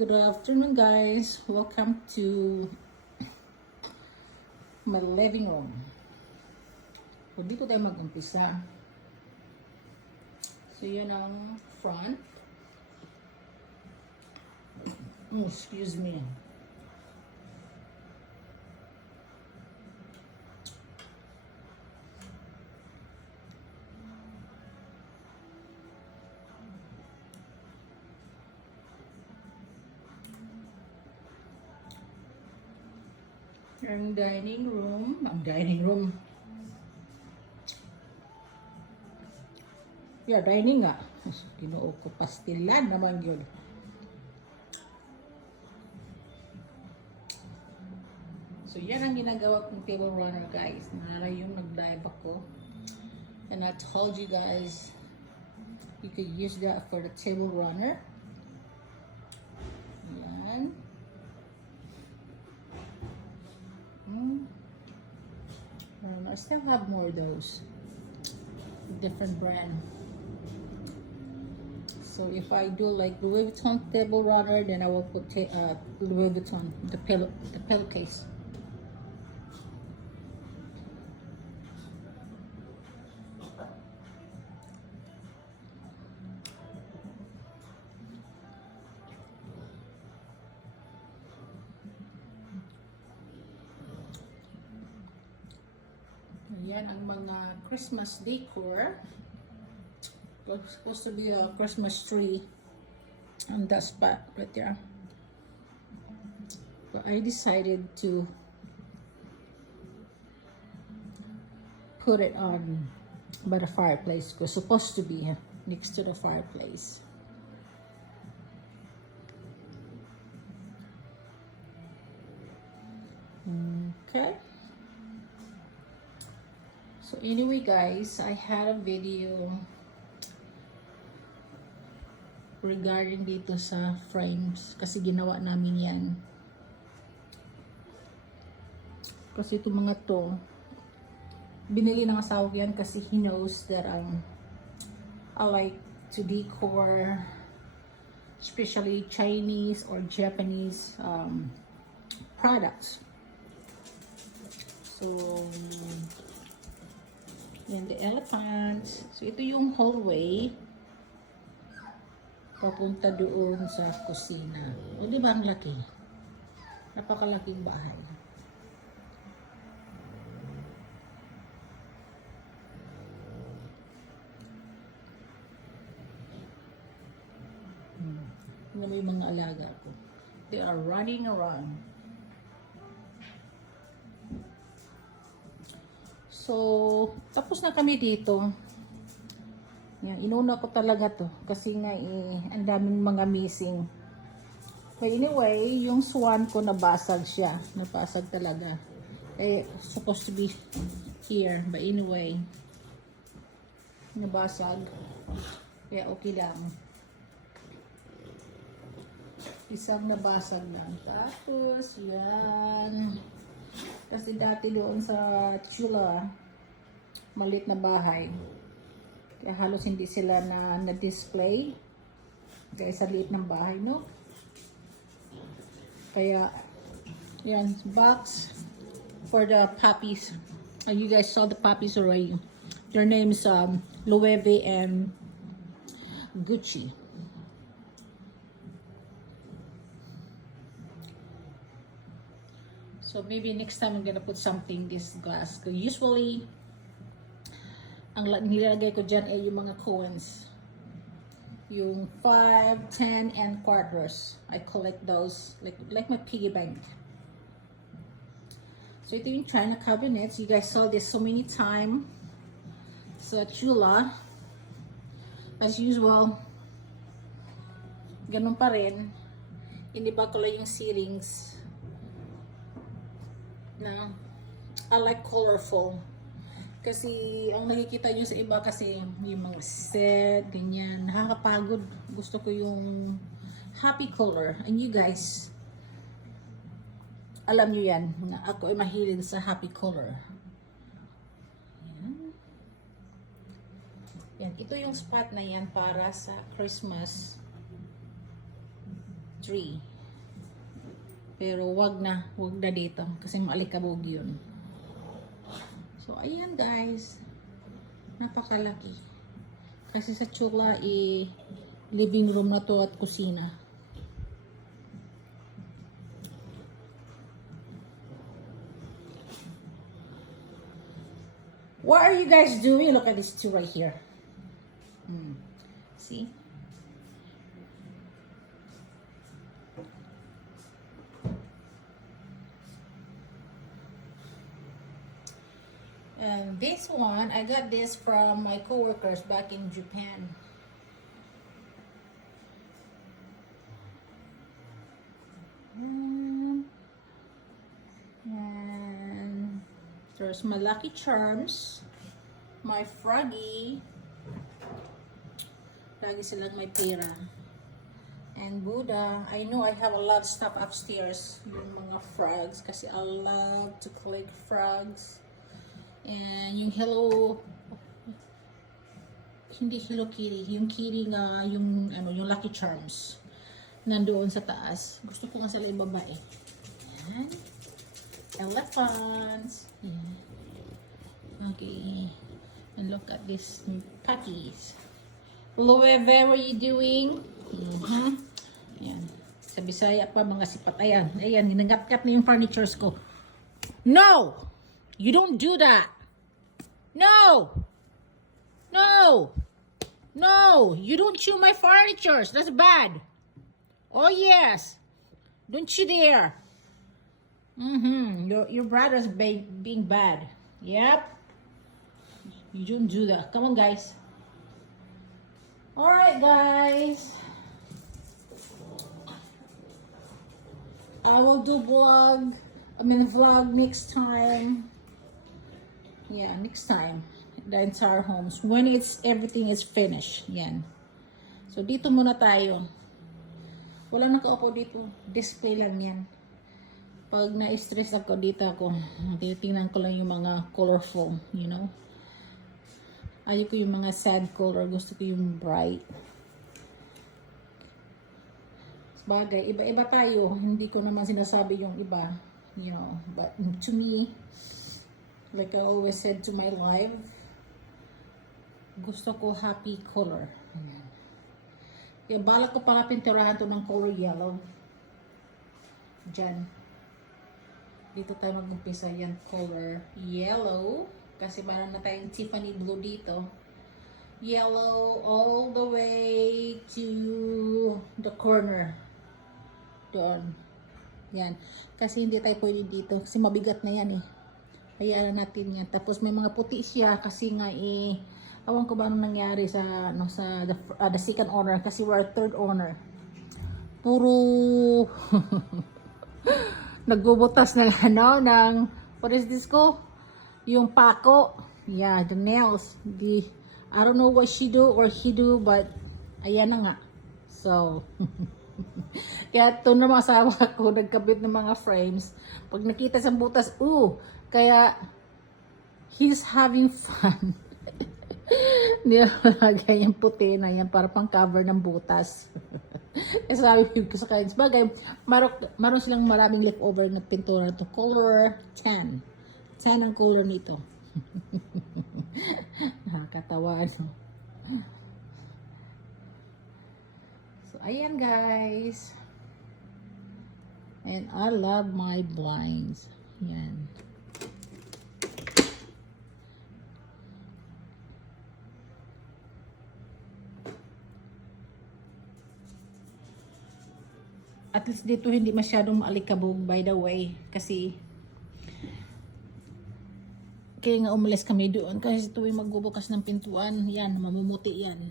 Good afternoon, guys. Welcome to my living room. So, dito tayo mag-umpisa. So, yan ang front. Excuse me. Ang dining room. Yeah, dining nga. Ginoo ko, pastilan naman yun. So, yan ang ginagawa kong table runner, guys. Nara yung nag-dive ako. And I told you guys, you could use that for the table runner. Yan. I still have more of those. Different brand. So if I do like Louis Vuitton table runner, then I will put Louis Vuitton, the pillowcase. Yan ang mga Christmas decor. It's supposed to be a Christmas tree on that spot right there. But I decided to put it on by the fireplace. It was supposed to be next to the fireplace. Okay. So anyway, guys, I had a video regarding dito sa frames kasi ginawa namin yan. Kasi itong mga to, binili ng asawa ko yan kasi he knows that I like to decor, especially Chinese or Japanese products. So, yan, the elephants. So, ito yung hallway papunta doon sa kusina. O, di ba ang laki? Napakalaking bahay. Ano may mga alaga ko. They are running around. So, tapos na kami dito. Yan, inuna ko talaga to. Kasi nga, ang daming mga missing. But anyway, yung swan ko nabasag siya. Nabasag talaga. Supposed to be here. But anyway, nabasag. Kaya okay lang. Isang nabasag lang. Tapos, yan. Kasi dati doon sa Chula, maliit na bahay. Kaya halos hindi sila na-display. Kaya sa liit ng bahay, no? Kaya, yan, box for the puppies. You guys saw the puppies already. Their names Loewe and Gucci. So maybe next time I'm gonna put something this glass. Usually, ang nilagay ko dyan ay yung mga coins. Yung 5, 10, and quarters. I collect those like my piggy bank. So ito yung China cabinets. You guys saw this so many times sa Chula. As usual, ganun pa rin. Iniba ko lang yung ceilings. Na I like colorful kasi ang nakikita nyo sa iba kasi yung mga set, ganyan, nakakapagod. Gusto ko yung happy color, and you guys alam nyo yan na ako ay mahilig sa happy color. Yan. Yan, ito yung spot na yan para sa Christmas tree. Pero wag na dito kasi maalikabog yun. So ayan guys, napakalaki. Kasi sa tsula living room na to at kusina. What are you guys doing? Look at this two right here. See? And this one, I got this from my coworkers back in Japan. And there's my Lucky Charms, my Froggy. Lagi silang may pera. And Buddha. I know I have a lot of stuff upstairs. Yung mga frogs. Kasi I love to collect frogs. And yung hindi Hello Kitty. Yung kitty nga, yung Lucky Charms. Nandoon sa taas. Gusto ko nga sila ibabae. Yan. Elephants. Yan. Okay. And look at these puppies. Louie, what are you doing? Ayan. Sa Bisaya pa mga sipat. Ayan. Ayan. Ginangat-gat na yung furnitures ko. No! You don't do that. No! No! No! You don't chew my furnitures. That's bad. Oh, yes. Don't you dare. Your brother's being bad. Yep. You don't do that. Come on, guys. Alright, guys. I will do vlog next time. Yeah, next time. The entire homes. When everything is finished. Yan. So, dito muna tayo. Walang nakaupo dito. Display lang yan. Pag na-stress ako dito ako, titingnan ko lang yung mga colorful, you know. Ayoko yung mga sad color. Gusto ko yung bright. Bagay, iba-iba tayo. Hindi ko naman sinasabi yung iba. You know, but to me, like I always said to my life, gusto ko happy color. Ayan. Kaya balak ko pala pinturahan to ng color yellow. Diyan. Dito tayo mag-umpisa yan, color yellow. Kasi meron na tayong Tiffany blue dito. Yellow all the way to the corner. Doon. Yan. Kasi hindi tayo pwede dito. Kasi mabigat na yan eh. Hayaan natin yan. Tapos may mga puti siya kasi nga awan ko ba anong nangyari sa the second owner kasi we're third owner. Puro nagbubutas ng what is this ko? Yung pako. Yeah, the nails. I don't know what she do or he do but ayan na nga. So kaya ito na mga asawa ko nagkabit ng mga frames. Pag nakita sa butas, kaya he's having fun. Nilalagay yung puti na yan para pang cover ng butas. Kasi sabi ko sa kanya, bagay, maroon silang maraming leftover na pintura to color 10. 10 ang color nito. Nakakatawa, no? So, ayan guys. And I love my blinds. Yan. At least dito hindi masyadong maalikabog by the way. Kasi kaya nga umalis kami doon. Kasi tuwing magbubukas ng pintuan, yan, mamumuti yan.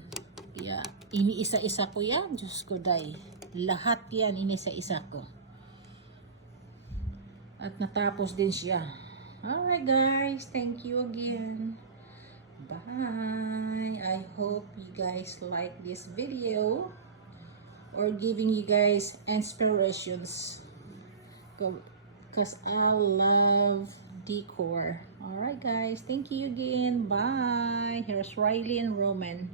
Kaya iniisa-isa ko yan. Diyos ko day. Lahat yan inisa-isa ko. At natapos din siya. Alright guys, thank you again. Bye. I hope you guys like this video or giving you guys inspirations because I love decor. Alright guys, thank you again. Bye. Here's Riley and Roman.